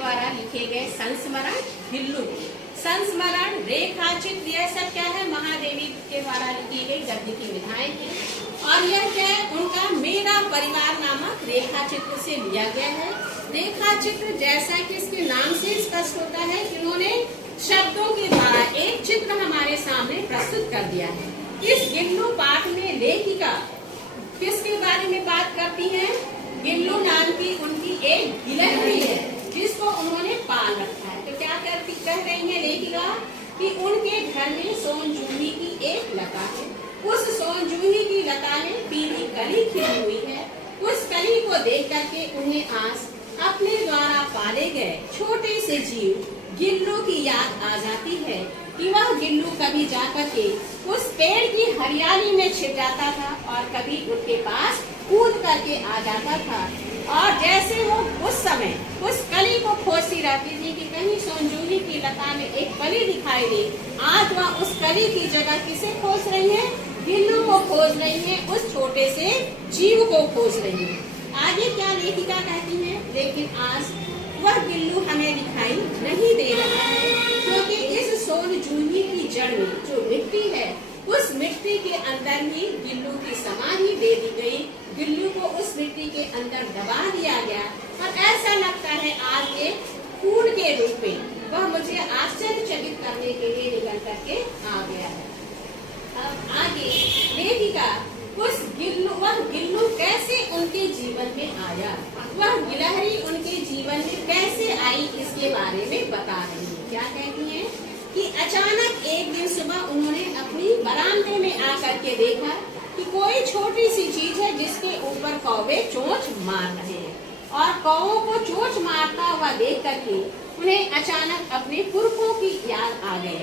द्वारा लिखे गए संस्मरण गिल्लू। संस्मरण रेखाचित्र, यह सब क्या है, महादेवी के द्वारा लिखी गई गद्य की विधाएं हैं। और यह क्या है, उनका मेरा परिवार नामक रेखाचित्र से लिया गया है। रेखाचित्र जैसा कि इसके नाम से स्पष्ट होता है, इन्होंने शब्दों के द्वारा एक चित्र हमारे सामने प्रस्तुत कर दिया है। इस गिल्लू पाठ में लेखिका किसके बारे में बात करती है? गिल्लू नाम की उनकी एक गिलहरी है जिसको उन्होंने पाल रखा है। तो क्या कह रही है लेखिका कि उनके घर में सोन जूही की एक लता है। उस सोन जूही की लता में पीली कली खिली हुई है। उस कली को देख करके उन्हें आस अपने द्वारा पाले गए छोटे से जीव गिल्लू की याद आ जाती है कि वह गिल्लू कभी जाकर के उस पेड़ की हरियाली में छिप जाता था और कभी उनके पास कूद करके आ जाता था। और जैसे वो उस समय उस कली को खोजती रहती थी कि कहीं सोनजूही की लता में एक कली दिखाई दे, आज वह उस कली की जगह किसे खोज रही है? गिल्लू को खोज रही है, उस छोटे से जीव को खोज रही है। आगे क्या लेखिका कहती है, लेकिन आज वह गिल्लू हमें दिखाई नहीं दे रहा है, क्योंकि इस सोन जूही की जड़ में जो मिट्टी है, उस मिट्टी के अंदर ही गिल्लू की समाधि दे दी गई। गिल्लू को उस मिट्टी के अंदर दबा दिया गया और ऐसा लगता है आज एक फूल के रूप में वह मुझे आश्चर्यचकित करने के लिए निकल करके आ गया है। अब आगे लेखिका वह गिल्लू कैसे उनके जीवन में आया, वह गिलहरी उनके जीवन में कैसे आई, इसके बारे में बता रही है। क्या कहती है कि अचानक एक दिन सुबह उन्होंने अपनी बरामदे में आकर के देखा कि कोई छोटी सी चीज है जिसके ऊपर कौवे चोंच मार रहे हैं। और कौवों को चोंच मारता हुआ देख करके उन्हें अचानक अपने पुरखों की याद आ गई।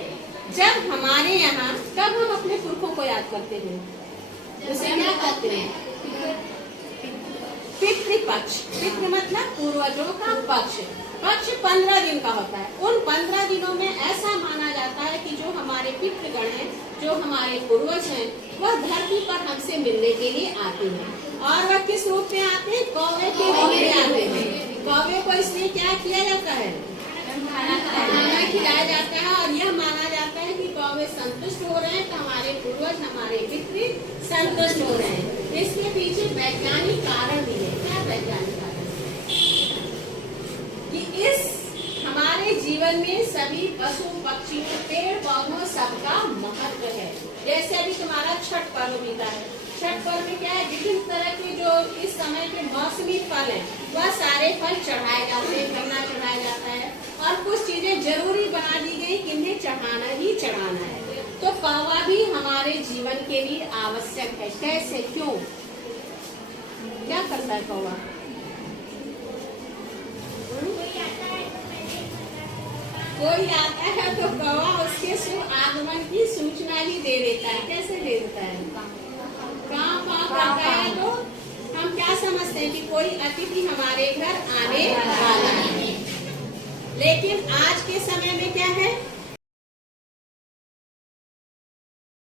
जब हमारे यहाँ कब हम अपने पुरखों को याद करते हैं, उसे क्या कहते हैं? पितृपक्ष। पितृ मतलब पूर्वजों का पक्ष। पक्ष 15 दिन का होता है। उन 15 दिनों में ऐसा माना जाता है कि जो हमारे पितृगण हैं, जो हमारे पूर्वज हैं, वह धरती पर हमसे मिलने के लिए आते हैं। और वह किस रूप में आते हैं? कौवे के रूप में आते हैं। कौवे को इसलिए क्या किया जाता है? खाना खिलाया जाता है। और यह माना जाता है कि कौवे संतुष्ट हो रहे हैं तो हमारे पूर्वज, हमारे पितृ संतुष्ट हो रहे हैं। इसके पीछे वैज्ञानिक कारण भी है। क्या वैज्ञानिक कारण? कि इस हमारे जीवन में सभी पशु पक्षियों पेड़ पौधों सबका महत्व है। जैसे अभी तुम्हारा छठ पर्व बीता है। छठ पर्व में क्या है, विभिन्न तरह के जो इस समय के मौसमी फल हैं, वह सारे फल चढ़ाए जाते हैं, गन्ना चढ़ाया जाता है और कुछ चीजें जरूरी बना दी गई कि इन्हें चढ़ाना ही चढ़ाना है। तो कौवा भी हमारे जीवन के लिए आवश्यक है। कैसे, क्यों, क्या करता है कौवा? कोई आता है तो कौवा उसके शुभ आगमन की सूचना ही दे देता है। कैसे दे देता है? काँ करता है तो हम क्या समझते हैं कि कोई अतिथि हमारे घर आने वाला है। लेकिन आज के समय में क्या है,